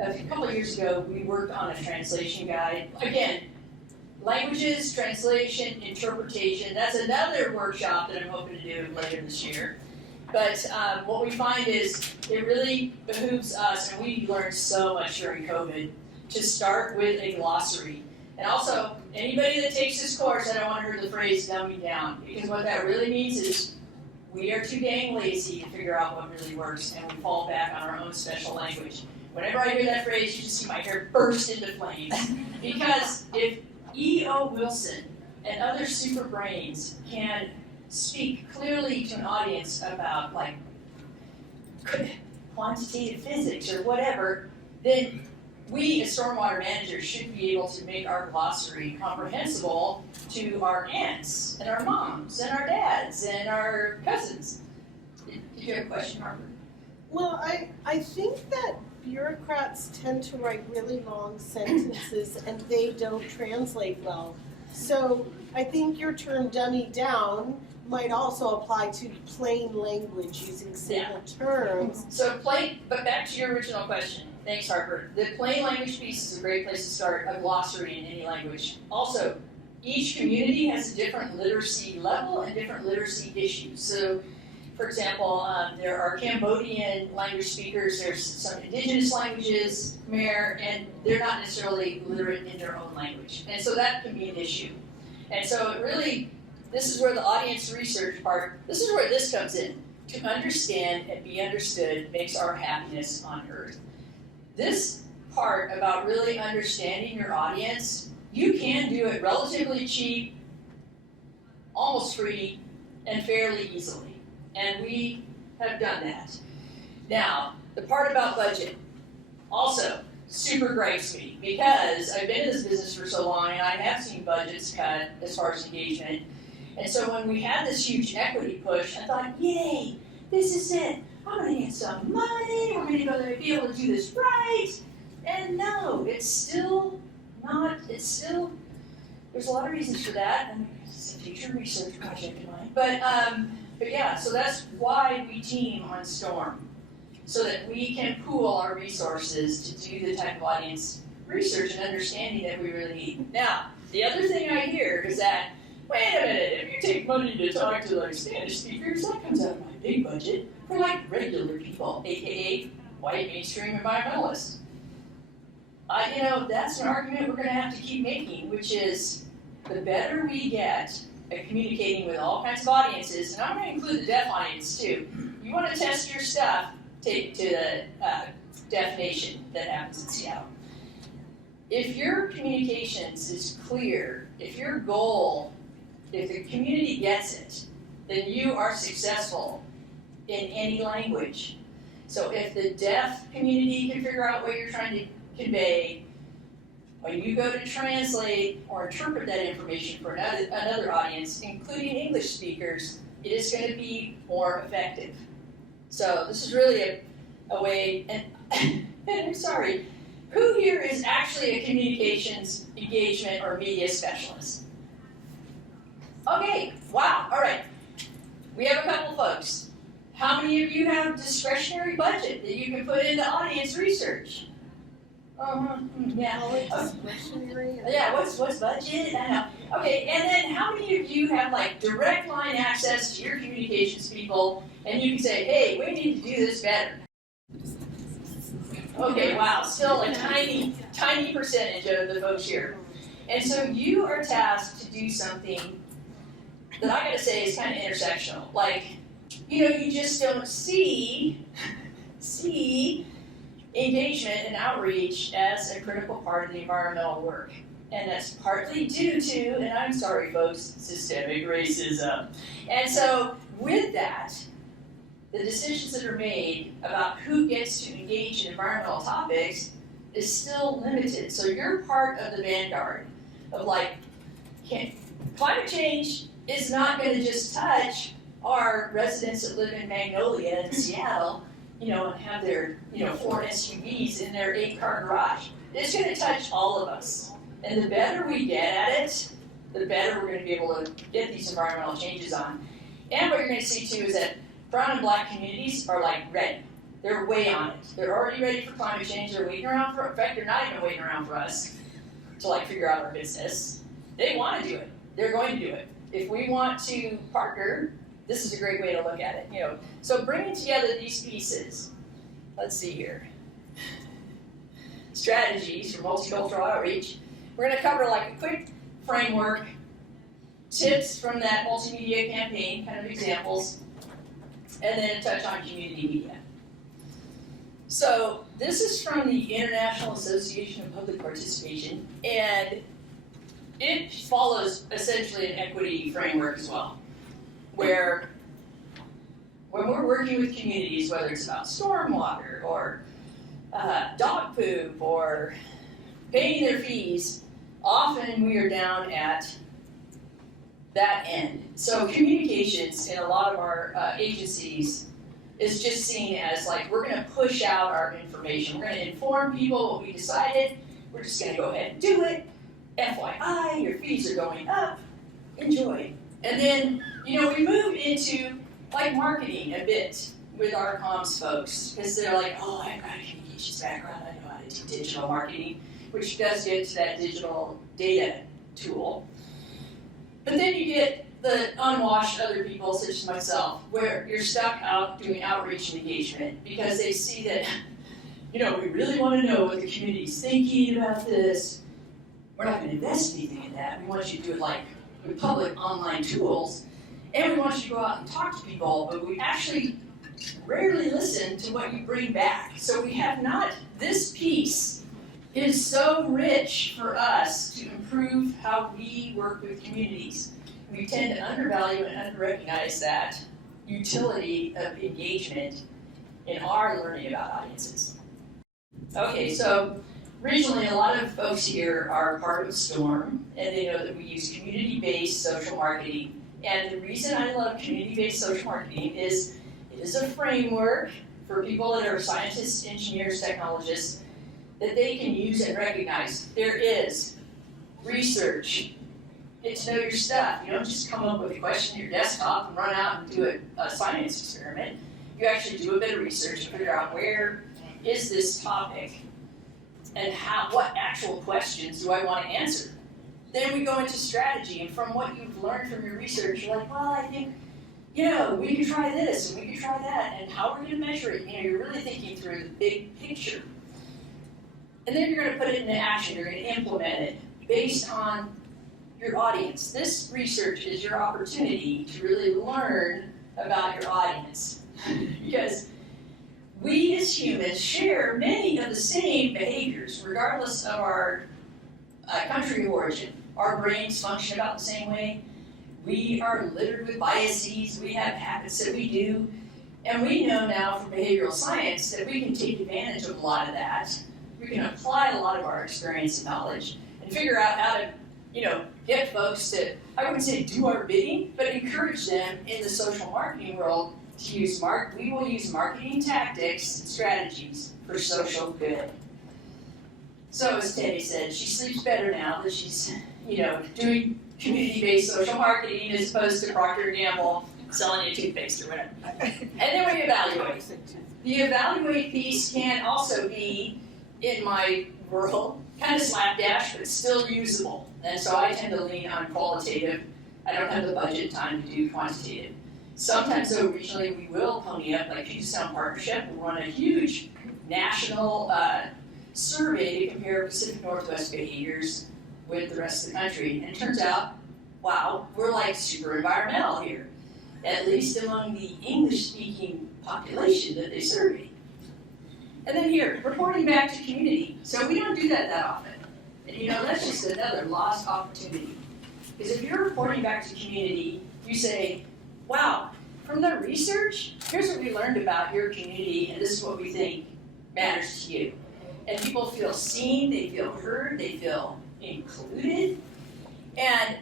A couple of years ago, we worked on a translation guide. Again, languages, translation, interpretation, that's another workshop that I'm hoping to do later this year. But what we find is it really behooves us, and we learned so much during COVID, to start with a glossary. And also, anybody that takes this course, I don't want to hear the phrase dumbing down, because what that really means is we are too dang lazy to figure out what really works, and we fall back on our own special language. Whenever I hear that phrase, you just see my hair burst into flames. Because if E.O. Wilson and other super brains can speak clearly to an audience about, like, quantitative physics or whatever, then we as stormwater managers should be able to make our glossary comprehensible to our aunts and our moms and our dads and our cousins. Did you have a question, Harper? Well, I think that bureaucrats tend to write really long sentences and they don't translate well. So I think your term dummy down might also apply to plain language using simple terms. So but back to your original question. Thanks, Harper. The plain language piece is a great place to start a glossary in any language. Also, each community has a different literacy level and different literacy issues. So, for example, there are Cambodian language speakers, there's some indigenous languages, Khmer, and they're not necessarily literate in their own language. And so that can be an issue. And so it really, this is where the audience research part, this is where this comes in. To understand and be understood makes our happiness on earth. This part about really understanding your audience, you can do it relatively cheap, almost free, and fairly easily. And we have done that. Now, the part about budget also super gripes me because I've been in this business for so long and I have seen budgets cut as far as engagement. And so when we had this huge equity push, I thought, yay, this is it. I'm going to get some money, we're going to be able to do this right. And no, it's still not, there's a lot of reasons for that, and it's a future research project of mine. But yeah, so that's why we team on Storm, so that we can pool our resources to do the type of audience research and understanding that we really need. Now, the other thing I hear is that, wait a minute, if you take money to talk to like Spanish speakers, that comes out of my big budget for like regular people, aka white mainstream environmentalists. That's an argument we're going to have to keep making, which is the better we get at communicating with all kinds of audiences, and I'm going to include the deaf audience too. You want to test your stuff, take it to the Deaf Nation that happens in Seattle. If your communications is clear, if your goal, if the community gets it, then you are successful in any language. So if the deaf community can figure out what you're trying to convey, when you go to translate or interpret that information for another audience, including English speakers, it is going to be more effective. So this is really a way, and I'm sorry, who here is actually a communications, engagement, or media specialist? Okay, wow, all right. We have a couple folks. How many of you have discretionary budget that you can put into audience research? Yeah. Yeah, what's budget? I know. Okay, and then how many of you have like direct line access to your communications people and you can say, hey, we need to do this better? Okay, wow, still a tiny percentage of the folks here. And so you are tasked to do something that I gotta say is kind of intersectional. Like, you just don't see engagement and outreach as a critical part of the environmental work. And that's partly due to, and I'm sorry folks, systemic racism. And so with that, the decisions that are made about who gets to engage in environmental topics is still limited. So you're part of the vanguard of climate change is not going to just touch our residents that live in Magnolia in Seattle, and have their, 4 SUVs in their 8-car garage. It's going to touch all of us. And the better we get at it, the better we're going to be able to get these environmental changes on. And what you're going to see too is that brown and black communities are like ready. They're way on it. They're already ready for climate change. They're waiting around for, in fact, they're not even waiting around for us to like figure out our business. They want to do it. They're going to do it. If we want to partner, this is a great way to look at it. You know, so bringing together these pieces. Let's see here. Strategies for multicultural outreach. We're going to cover like a quick framework, tips from that multimedia campaign, kind of examples, and then a touch on community media. So this is from the International Association of Public Participation, and it follows essentially an equity framework as well, where when we're working with communities, whether it's about stormwater or dog poop or paying their fees, often we are down at that end. So communications in a lot of our agencies is just seen as like, we're going to push out our information. We're going to inform people what we decided. We're just going to go ahead and do it. FYI, your fees are going up. Enjoy. And then, you know, we move into like marketing a bit with our comms folks, because they're like, oh, I've got a communications background. I know how to do digital marketing, which does get to that digital data tool. But then you get the unwashed other people, such as myself, where you're stuck out doing outreach and engagement because they see that, you know, we really want to know what the community's thinking about this. We're not going to invest anything in that. We want you to do it like with public online tools, and we want you to go out and talk to people, but we actually rarely listen to what you bring back. So we have not, this piece is so rich for us to improve how we work with communities. We tend to undervalue and underrecognize that utility of engagement in our learning about audiences. Okay, so regionally, a lot of folks here are part of STORM, and they know that we use community-based social marketing. And the reason I love community-based social marketing is it is a framework for people that are scientists, engineers, technologists, that they can use and recognize. There is research. Get to know your stuff. You don't just come up with a question on your desktop and run out and do a science experiment. You actually do a bit of research and figure out where is this topic and what actual questions do I want to answer. Then we go into strategy, and from what you've learned from your research, you're like, well, I think, you know, we could try this and we could try that, and how are we going to measure it? You know, you're really thinking through the big picture. And then you're going to put it into action. You're going to implement it based on your audience. This research is your opportunity to really learn about your audience. Because we as humans share many of the same behaviors, regardless of our country of origin. Our brains function about the same way. We are littered with biases. We have habits that we do. And we know now from behavioral science that we can take advantage of a lot of that. We can apply a lot of our experience and knowledge and figure out how to, you know, get folks to, I wouldn't say do our bidding, but encourage them in the social marketing world to use we will use marketing tactics and strategies for social good. So as Tere said, she sleeps better now that she's, you know, doing community-based social marketing as opposed to Procter & Gamble selling you toothpaste or whatever. And then we evaluate. The evaluate piece can also be, in my world, kind of slapdash, but still usable. And so I tend to lean on qualitative. I don't have the budget time to do quantitative. Sometimes, though, regionally, we will pony up, like Puget Sound Partnership. We'll run a huge national survey to compare Pacific Northwest behaviors with the rest of the country. And it turns out, wow, we're like super environmental here, at least among the English-speaking population that they survey. And then here, reporting back to community. So we don't do that often. And you know, that's just another lost opportunity. Because if you're reporting back to community, you say, wow, from the research, here's what we learned about your community, and this is what we think matters to you. And people feel seen, they feel heard, they feel included. And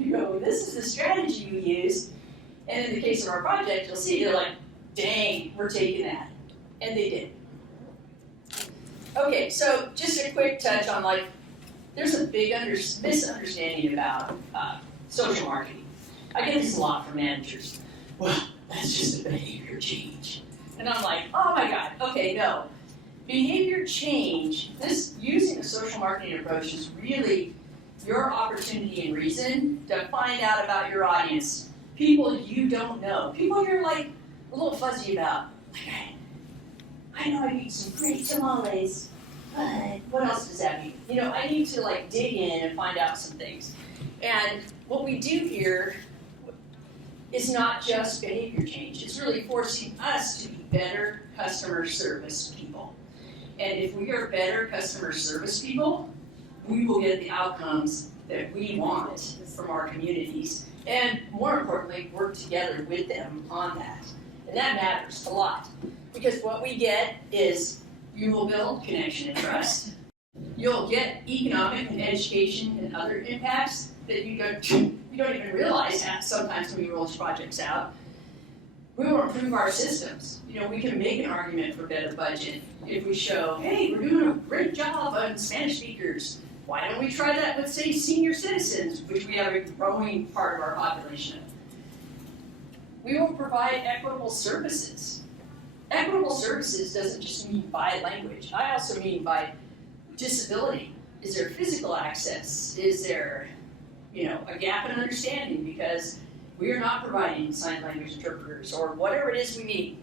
you go, this is the strategy we use. And in the case of our project, you'll see, they're like, dang, we're taking that. And they did. Okay, so just a quick touch on like, there's a big misunderstanding about social marketing. I get this a lot from managers. Well, that's just a behavior change. And I'm like, oh my God, okay, no. Behavior change, this using the social marketing approach is really your opportunity and reason to find out about your audience. People you don't know. People you're like a little fuzzy about. Like, I know I eat some great tamales, but what else does that mean? You know, I need to like dig in and find out some things. And what we do here is not just behavior change. It's really forcing us to be better customer service people. And if we are better customer service people, we will get the outcomes that we want from our communities. And more importantly, work together with them on that. And that matters a lot. Because what we get is you will build connection and trust. You'll get economic and education and other impacts that you don't even realize sometimes when we roll projects out. We will improve our systems. You know, we can make an argument for better budget if we show, hey, we're doing a great job on Spanish speakers. Why don't we try that with, say, senior citizens, which we have a growing part of our population. We will provide equitable services. Equitable services doesn't just mean by language. I also mean by disability. Is there physical access? Is there, you know, a gap in understanding because we are not providing sign language interpreters or whatever it is we need?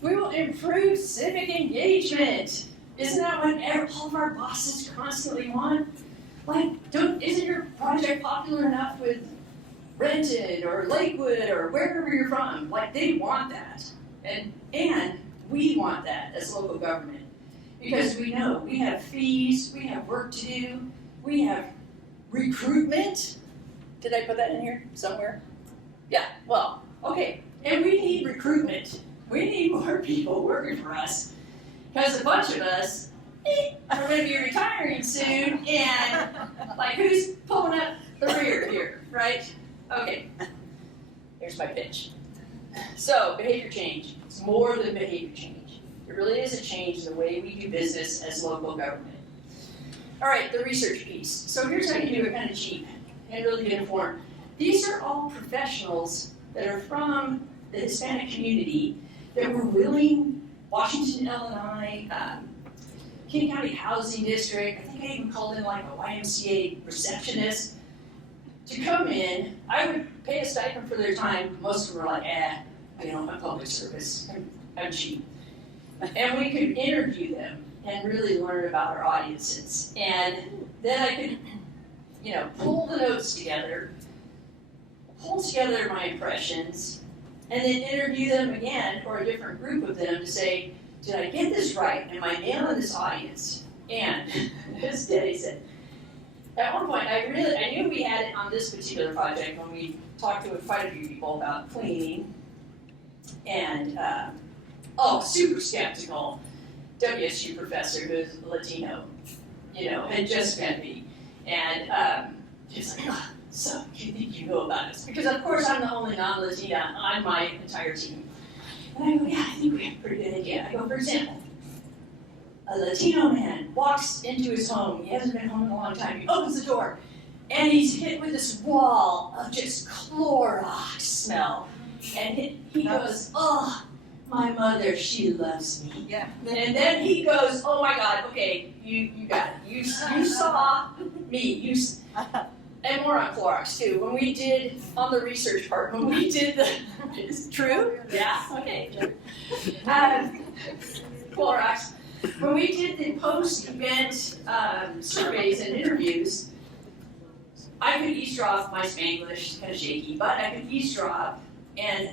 We will improve civic engagement. Isn't that what all of our bosses constantly want? Like, isn't your project popular enough with Renton or Lakewood or wherever you're from? Like, they want that. And we want that as local government. Because we know we have fees, we have work to do, we have recruitment. Did I put that in here somewhere? Yeah, well, okay. And we need recruitment. We need more people working for us. Because a bunch of us are going to be retiring soon, and like who's pulling up the rear here, right? Okay, here's my pitch. So, behavior change. It's more than behavior change. It really is a change in the way we do business as local government. All right, the research piece. So here's how you do it kind of cheap and really get informed. These are all professionals that are from the Hispanic community that were willing, Washington, Illinois, King County Housing District, I think I even called in like a YMCA receptionist, to come in. I would pay a stipend for their time. Most of them were like, you know, I'm public service, I'm cheap. And we could interview them and really learn about our audiences. And then I could, you know, pull the notes together, pull together my impressions, and then interview them again, or a different group of them, to say, did I get this right? Am I nailing this audience? And as Tere said, at one point, I knew we had it on this particular project when we talked to quite a few people about cleaning, and super skeptical WSU professor who's Latino, you know, had just met me, and just like, so you think you know about us? Because of course I'm the only non-Latina on my entire team. And I go, yeah, I think we have a pretty good idea. I go, for example, a Latino man walks into his home. He hasn't been home in a long time. He opens the door, and he's hit with this wall of just Clorox smell. And he goes, oh, my mother, she loves me. Yeah. And then he goes, oh my God, okay, you got it. You saw me. And more on Clorox too. When we did, on the research part, when we did the, it's true? Yeah, okay. Clorox. When we did the post-event surveys and interviews, I could eavesdrop, my Spanglish is kind of shaky, but I could eavesdrop, and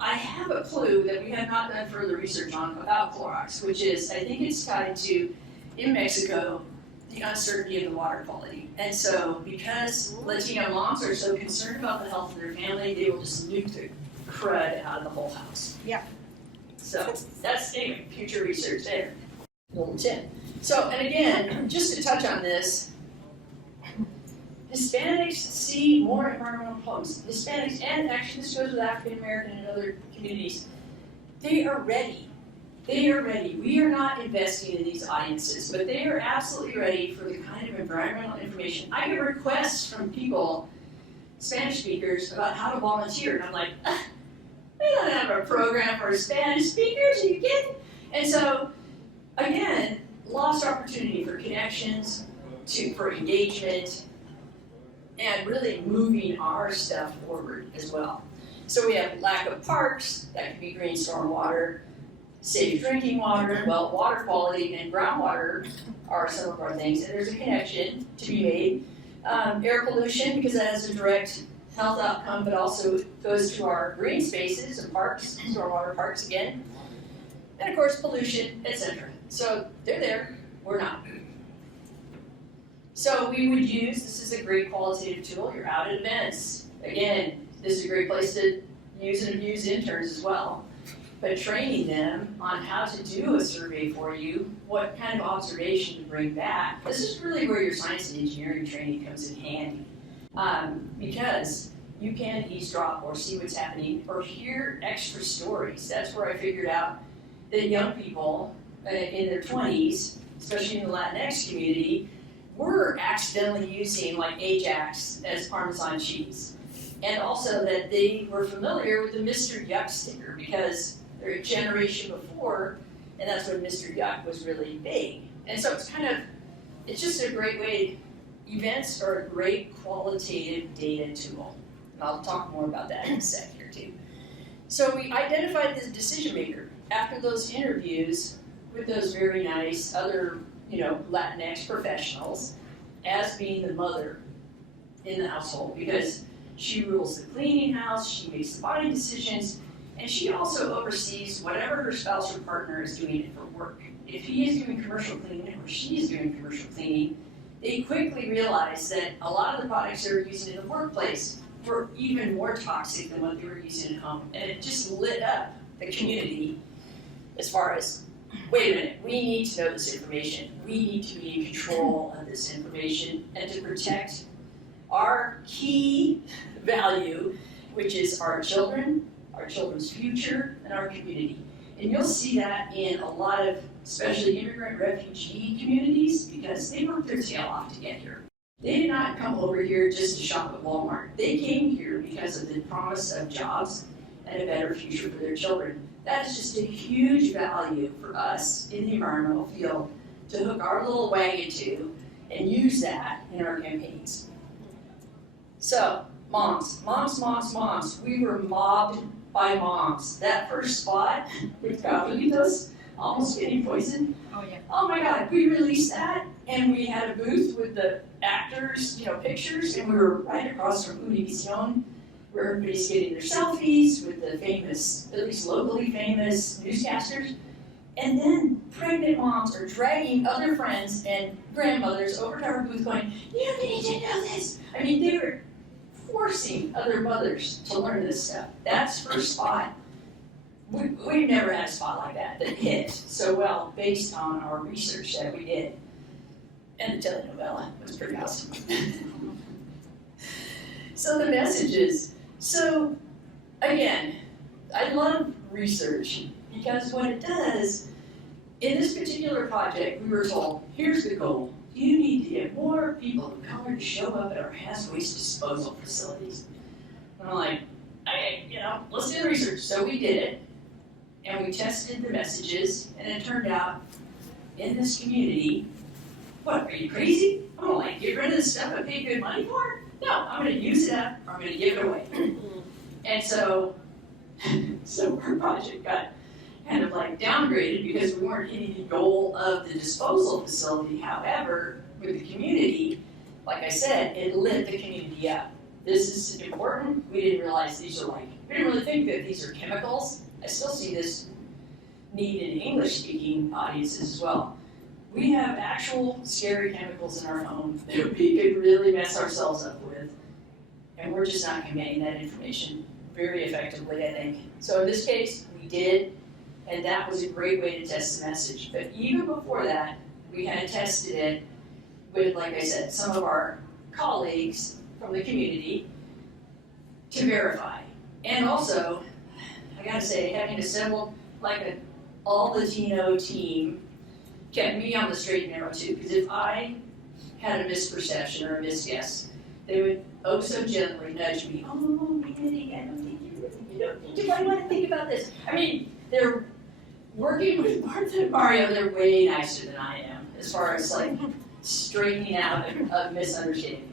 I have a clue that we have not done further research on about Clorox, which is, I think it's tied to, in Mexico, the uncertainty of the water quality. And so, because Latino moms are so concerned about the health of their family, they will just nuke the crud out of the whole house. Yeah. So, that's, anyway, future research there. Little tip. So, and again, just to touch on this, Hispanics see more environmental homes. Hispanics, and actually this goes with African American and other communities, they are ready. They are ready. We are not investing in these audiences, but they are absolutely ready for the kind of environmental information. I get requests from people, Spanish speakers, about how to volunteer, and I'm like, We don't have a program for Spanish speakers, are you kidding? And so, again, lost opportunity for connections, for engagement, and really moving our stuff forward as well. So we have lack of parks, that could be green stormwater, safe drinking water, well, water quality and groundwater are some of our things, and there's a connection to be made. Air pollution, because that has a direct health outcome, but also goes to our green spaces and parks, stormwater parks again. And of course, pollution, etc. So they're there, we're not. So we would use, this is a great qualitative tool, you're out at events. Again, this is a great place to use and abuse interns as well. But training them on how to do a survey for you, what kind of observation to bring back. This is really where your science and engineering training comes in handy. Because you can eavesdrop or see what's happening or hear extra stories. That's where I figured out that young people in their 20s, especially in the Latinx community, were accidentally using like Ajax as Parmesan cheese. And also that they were familiar with the Mr. Yuck sticker because they're a generation before, and that's when Mr. Yuck was really big. And so it's just a great way, events are a great qualitative data tool. And I'll talk more about that in a sec here too. So we identified the decision maker after those interviews with those very nice other, Latinx professionals as being the mother in the household because she rules the cleaning house, she makes the body decisions, and she also oversees whatever her spouse or partner is doing it for work. If he is doing commercial cleaning or she is doing commercial cleaning, they quickly realize that a lot of the products they were using in the workplace were even more toxic than what they were using at home. And it just lit up the community as far as, wait a minute, we need to know this information. We need to be in control of this information and to protect our key value, which is our children, our children's future, and our community. And you'll see that in a lot of, especially immigrant refugee communities, because they worked their tail off to get here. They did not come over here just to shop at Walmart. They came here because of the promise of jobs and a better future for their children. That is just a huge value for us in the environmental field to hook our little wagon to and use that in our campaigns. So, moms. We were mobbed by moms. That first spot with Gavelitos almost getting poisoned. Oh yeah. Oh my God, we released that and we had a booth with the actors, pictures, and we were right across from Univision where everybody's getting their selfies with the famous, at least locally famous newscasters. And then pregnant moms are dragging other friends and grandmothers over to our booth going, you need to know this. I mean, they were forcing other mothers to learn this stuff. That's first spot. We've never had a spot like that hit so well based on our research that we did. And the telenovela was pretty awesome. So the messages. So again, I love research because what it does, in this particular project, we were told, here's the goal. You need to get more people of color to show up at our hazardous waste disposal facilities. And I'm like, let's do the research. So we did it, and we tested the messages, and it turned out, in this community, what, are you crazy? I'm gonna get rid of this stuff I pay good money for? No, I'm gonna use it up, or I'm gonna give it away. And so our project got kind of downgraded because we weren't hitting the goal of the disposal facility. However, with the community, like I said, it lit the community up. This is important. We didn't realize these are we didn't really think that these are chemicals. I still see this need in English-speaking audiences as well. We have actual scary chemicals in our home that we could really mess ourselves up with. And we're just not conveying that information very effectively, I think. So in this case, we did. And that was a great way to test the message. But even before that, we had tested it with, like I said, some of our colleagues from the community to verify. And also, I gotta say, having assembled an all-Latino team kept me on the straight and narrow too. Because if I had a misperception or a misguess, they would oh so gently nudge me, oh, Mandy, I don't think you might want to think about this. I mean, they're working with Martha and Mario, they're way nicer than I am, as far as like straightening out a misunderstanding.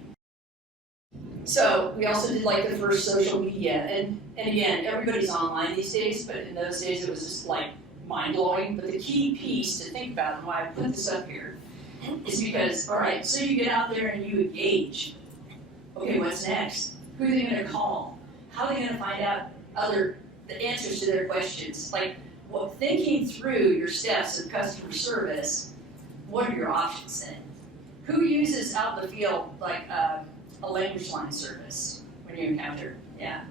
So we also did like the first social media, and again, everybody's online these days, but in those days it was just like mind-blowing. But the key piece to think about, and why I put this up here, is because, all right, so you get out there and you engage. Okay, what's next? Who are they going to call? How are they going to find out the answers to their questions? Like, well, thinking through your steps of customer service, what are your options then? Who uses out in the field like a language line service when you encounter? Yeah.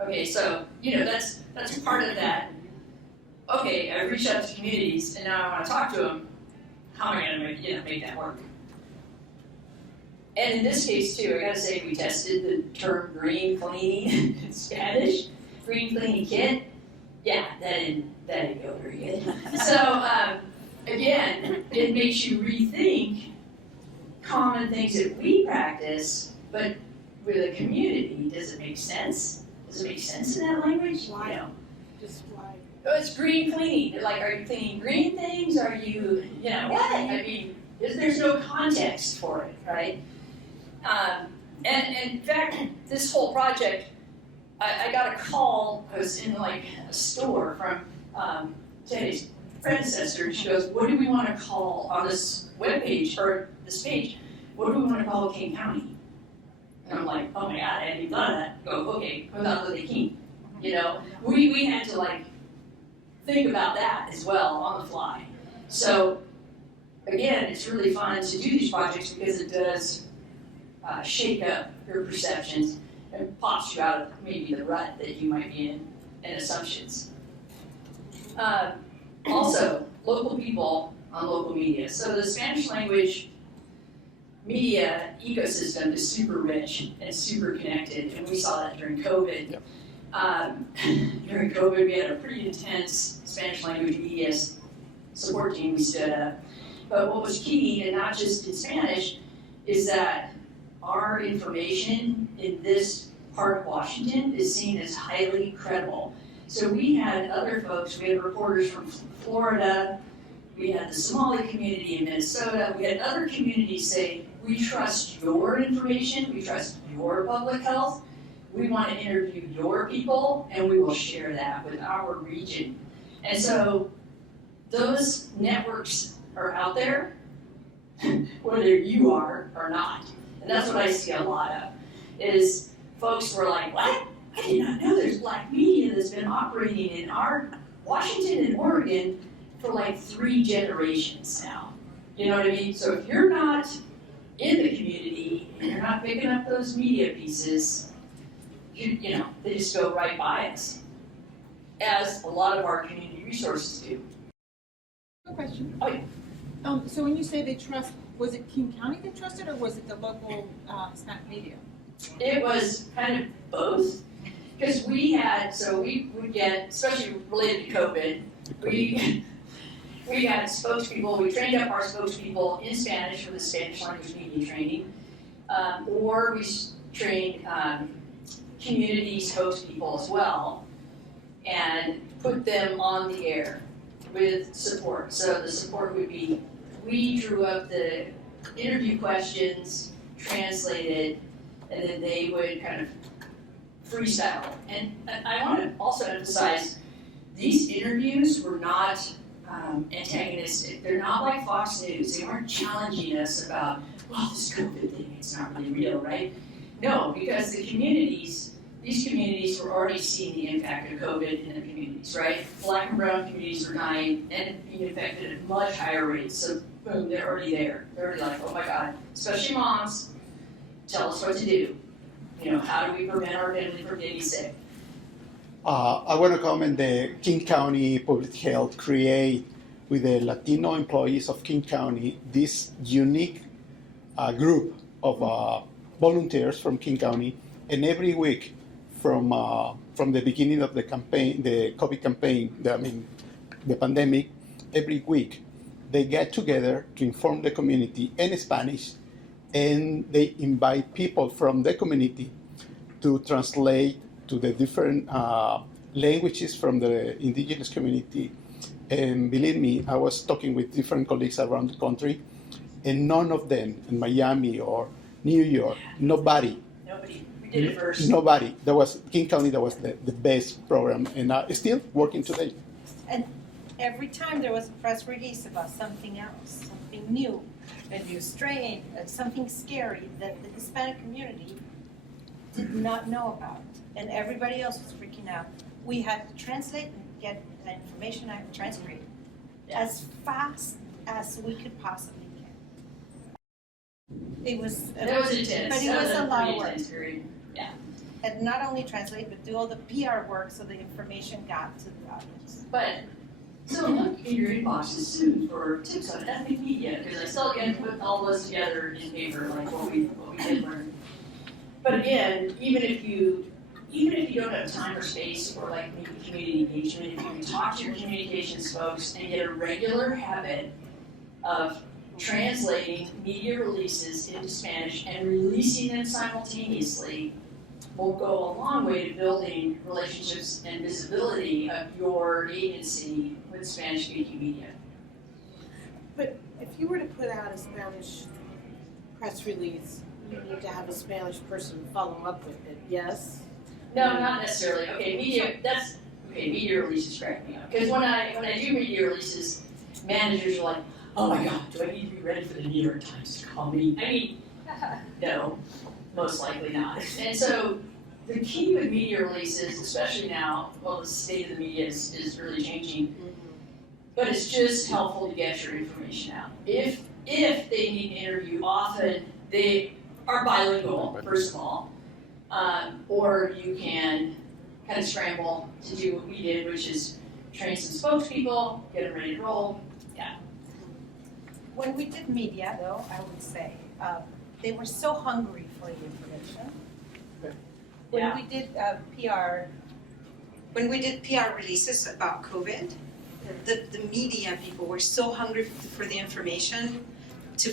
Okay, so that's part of that. Okay, I reached out to communities, and now I want to talk to them. How am I going to make that work? And in this case too, I got to say we tested the term green cleaning in Spanish. Green cleaning kit. Yeah, that didn't go very good. So again, it makes you rethink common things that we practice, but with a community, does it make sense? Does it make sense in that language? Why? No. Just why? Oh, it's green cleaning. Like, are you cleaning green things? Are you, what? I mean, there's no context for it, right? And in fact, this whole project, I got a call. I was in like a store from Tere's predecessor, and she goes, "What do we want to call on this webpage or this page? What do we want to call King County?" And I'm like, "Oh my God, I hadn't even thought of that." Go, okay, without the King. We had to like think about that as well on the fly. So again, it's really fun to do these projects because it does shake up your perceptions and pops you out of maybe the rut that you might be in and assumptions. Also, local people on local media. So the Spanish language media ecosystem is super rich and super connected, and we saw that during COVID. Yep. During COVID, we had a pretty intense Spanish language media support team we stood up. But what was key, and not just in Spanish, is that our information in this part of Washington is seen as highly credible. So we had other folks, we had reporters from Florida, we had the Somali community in Minnesota, we had other communities say, we trust your information, we trust your public health, we want to interview your people, and we will share that with our region. And so those networks are out there, whether you are or not. And that's what I see a lot of, is folks were like, what? I did not know there's black media that's been operating in our Washington and Oregon for like 3 generations now. You know what I mean? So if you're not in the community and you're not picking up those media pieces, they just go right by us, as a lot of our community resources do. Good question. Oh, yeah. So when you say they trust, was it King County they trusted, or was it the local Hispanic media? It was kind of both, because we would get, especially related to COVID, we had spokespeople, we trained up our spokespeople in Spanish for the Spanish language media training, or we trained community spokespeople as well, and put them on the air with support. So the support would be, we drew up the interview questions, translated, and then they would kind of freestyle. And I want to also emphasize, these interviews were not antagonistic. They're not like Fox News. They weren't challenging us about, well, this COVID thing, it's not really real, right? No, because these communities were already seeing the impact of COVID in the communities, right? Black and brown communities were dying and being affected at much higher rates. So boom, they're already there. They're already like, oh my God, especially moms, tell us what to do. How do we prevent our family from getting sick? I want to comment the King County Public Health create with the Latino employees of King County this unique group of volunteers from King County, and every week from the beginning of the campaign, the COVID campaign, the pandemic, every week they get together to inform the community in Spanish and they invite people from the community to translate to the different languages from the indigenous community. And believe me, I was talking with different colleagues around the country, and none of them in Miami or New York, nobody. We did it first. Nobody. That was King County. That was the best program, and it's still working today. And every time there was a press release about something else, something new, a new strain, something scary that the Hispanic community did not know about, and everybody else was freaking out. We had to translate and get the information out and transcript as fast as we could possibly get. It was, That was intense. but it That was a lot of pretty work. intense period. And not only translate, but do all the PR work so the information got to the audience. But, so look in your inboxes soon for tips on ethnic media, because I still get put all those together in paper, like what we did learn. But again, even if you don't have time or space for like maybe community engagement, if you can talk to your communications folks and get a regular habit of translating media releases into Spanish and releasing them simultaneously, will go a long way to building relationships and visibility of your agency with Spanish-speaking media. But if you were to put out a Spanish press release, you need to have a Spanish person follow up with it, yes? No, not necessarily. Okay, media releases crack me up. Because when I do media releases, managers are like, oh my God, do I need to be ready for the New York Times to call me? I mean, no, most likely not. And so the key with media releases, especially now, well, the state of the media is really changing, but it's just helpful to get your information out. If they need an interview, often they are bilingual, first of all, or you can kind of scramble to do what we did, which is train some spokespeople, get them ready to roll. Yeah. When we did media, though, I would say, they were so hungry for the information. When Yeah. we did PR, When we did PR releases about COVID, the media people were so hungry for the information to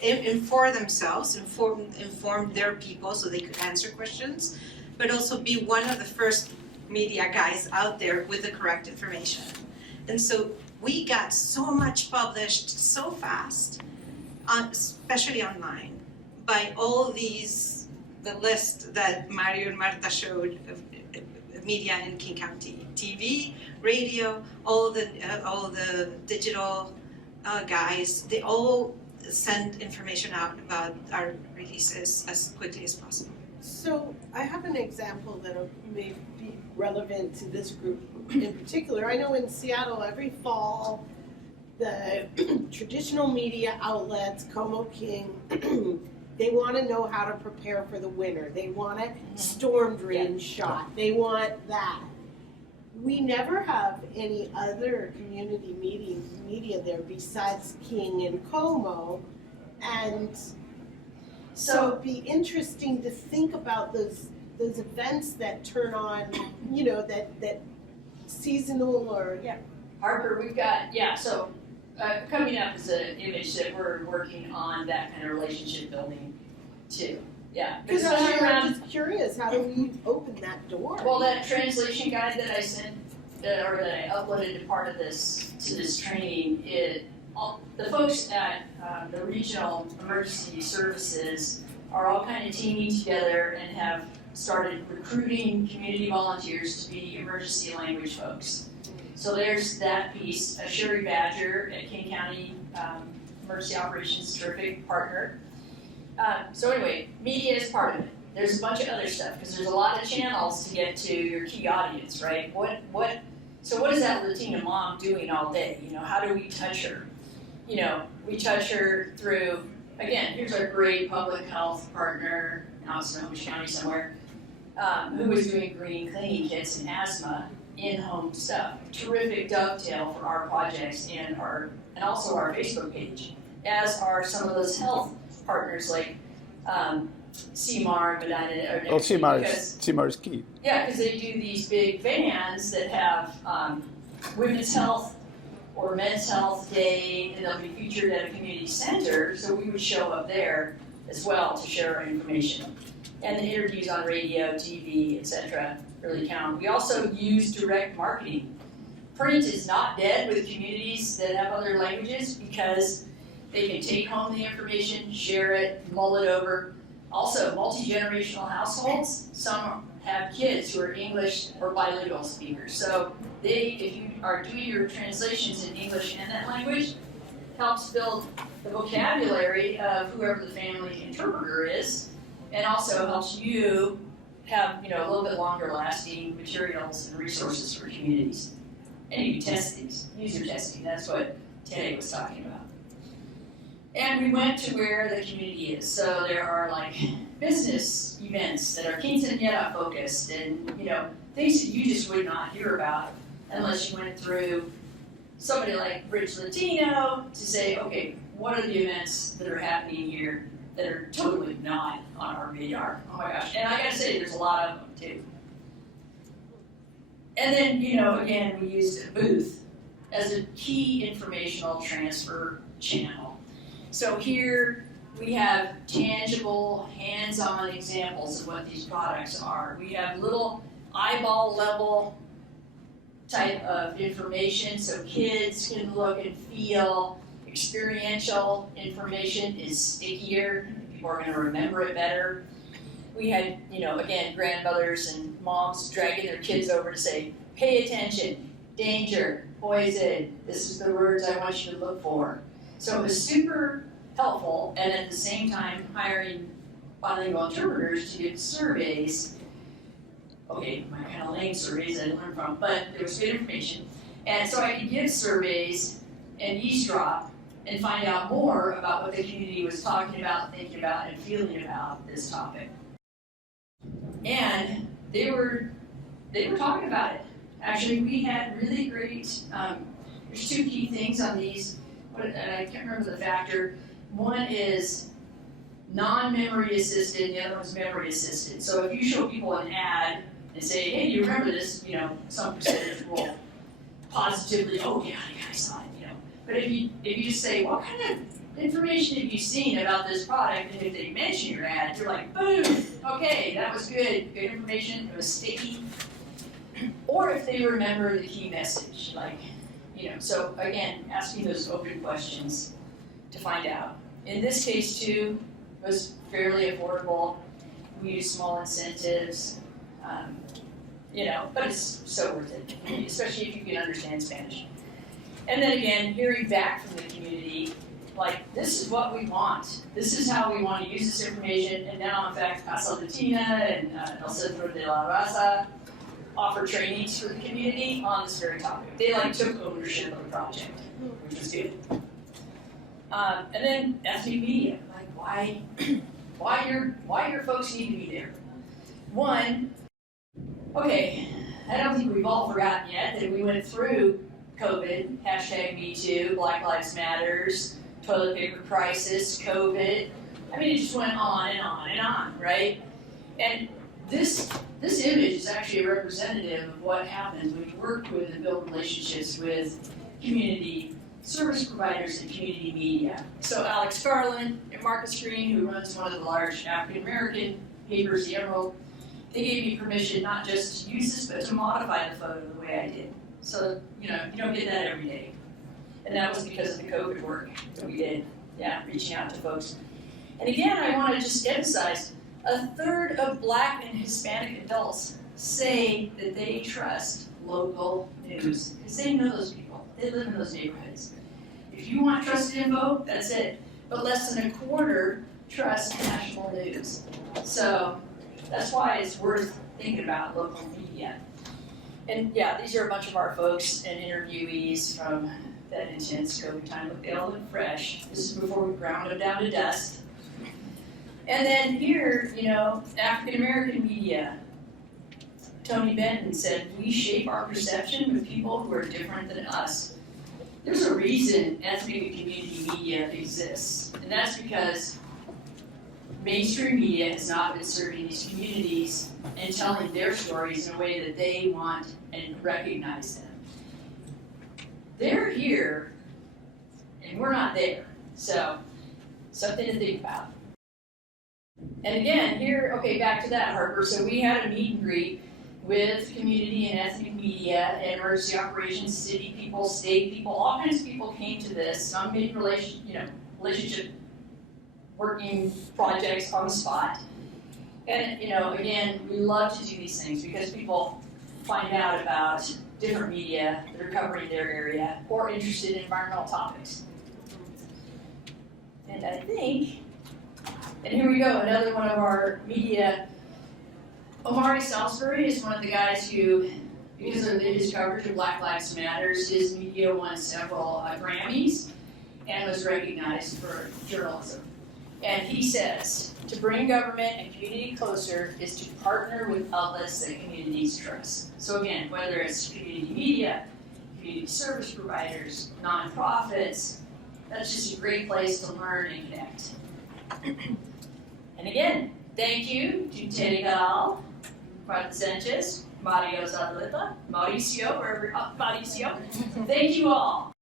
inform themselves, inform their people so they could answer questions, but also be one of the first media guys out there with the correct information. And so we got so much published so fast, especially online, by all these, the list that Mario and Marta showed of media in King County, TV, radio, all the digital guys, they all send information out about our releases as quickly as possible. So I have an example that may be relevant to this group in particular. I know in Seattle every fall, the traditional media outlets, Como King, they want to know how to prepare for the winter. They want a storm drain shot. They want that. We never have any other community media there besides King and Como, and so it'd be interesting to think about those events that turn on, that seasonal or Harper, we've got, so coming up is an image that we're working on, that kind of relationship building too. Yeah. Because Especially I'm just curious, how do we open that door? Well, that translation guide that I sent, or that I uploaded to part of this, to this training, the folks at the regional emergency services are all kind of teaming together and have started recruiting community volunteers to be emergency language folks. So there's that piece. Sherry Badger at King County Emergency Operations, terrific partner. So anyway, media is part of it. There's a bunch of other stuff, because there's a lot of channels to get to your key audience, right? So what is that Latina mom doing all day? How do we touch her? We touch her through, again, here's our great public health partner, now it's Snohomish County somewhere, who is doing green cleaning kits and asthma in-home stuff. Terrific dovetail for our projects and also our Facebook page, as are some of those health partners like CMAR, Medina. CMAR is key. Yeah, because they do these big vans that have women's health or Men's Health Day, and they'll be featured at a community center, so we would show up there as well to share our information. And the interviews on radio, TV, etc. really count. We also use direct marketing. Print is not dead with communities that have other languages because they can take home the information, share it, mull it over. Also, multi-generational households, some have kids who are English or bilingual speakers. So if you are doing your translations in English and that language, helps build the vocabulary of whoever the family interpreter is, and also helps you have a little bit longer lasting materials and resources for communities. And you can test these, user testing, that's what Tere was talking about. And we went to where the community is. So there are like business events that are quinceañera focused and things that you just would not hear about unless you went through somebody like Bridge Latino to say, okay, what are the events that are happening here that are totally not on our radar? Oh my gosh, and I gotta say, there's a lot of them too. And then, again, we used a booth as a key informational transfer channel. So here we have tangible, hands-on examples of what these products are. We have little eyeball level type of information so kids can look and feel. Experiential information is stickier. People are going to remember it better. We had, again, grandmothers and moms dragging their kids over to say, pay attention, danger, poison, this is the words I want you to look for. So it was super helpful, and at the same time hiring bilingual interpreters to give surveys. Okay, my kind of lame surveys I learned from, but there was good information. And so I could give surveys and eavesdrop and find out more about what the community was talking about, thinking about, and feeling about this topic. And they were talking about it. Actually, we had really great, there's two key things on these, and I can't remember the factor. One is non-memory assisted, the other one's memory assisted. So if you show people an ad and say, hey, you remember this, some percentage will positively, oh yeah, I saw it, But if you just say, what kind of information have you seen about this product? And if they mention your ad, you're like, boom, okay, that was good information, it was sticky. Or if they remember the key message, so again, asking those open questions to find out. In this case too, it was fairly affordable. We used small incentives, but it's so worth it, especially if you can understand Spanish. And then again, hearing back from the community, this is what we want. This is how we want to use this information. And now, in fact, Casa Latina and El Centro de la Raza offer trainings for the community on this very topic. They took ownership of the project, which was good. And then ethnic media, why your folks need to be there. One, okay, I don't think we've all forgotten yet that we went through COVID, #MeToo, Black Lives Matters, toilet paper crisis, COVID. It just went on and on and on, right? And this image is actually a representative of what happens when you work with and build relationships with community service providers and community media. So Alex Garland and Marcus Green, who runs one of the large African American papers, The Emerald, they gave me permission not just to use this, but to modify the photo the way I did. So, you don't get that every day. And that was because of the COVID work that we did, reaching out to folks. And again, I want to just emphasize, 1/3 of Black and Hispanic adults say that they trust local news, because they know those people. They live in those neighborhoods. If you want trusted info, that's it. But less than 1/4 trust national news. So that's why it's worth thinking about local media. And these are a bunch of our folks and interviewees from that intense COVID time. Look, they all look fresh. This is before we ground them down to dust. And then here, African American media. Tony Benton said, we shape our perception with people who are different than us. There's a reason ethnic and community media exists, and that's because mainstream media has not been serving these communities and telling their stories in a way that they want and recognize them. they're here and we're not there. So, something to think about. And again, here, okay, back to that, Harper. So we had a meet and greet with community and ethnic media and emergency operations, city people, state people, all kinds of people came to this. Some made relationship working projects on the spot. And, again, we love to do these things because people find out about different media that are covering their area or interested in environmental topics. And I think, and here we go, another one of our media. Omari Salisbury is one of the guys who, because of his coverage of Black Lives Matters, his media won several Grammys and was recognized for journalism. And he says, to bring government and community closer is to partner with outlets that communities trust. So again, whether it's community media, community service providers, nonprofits, that's just a great place to learn and connect. And again, thank you to Tere, Carral, Sanchez, Mauricio, Zavaleta, Mauricio, Mauricio. Thank you all.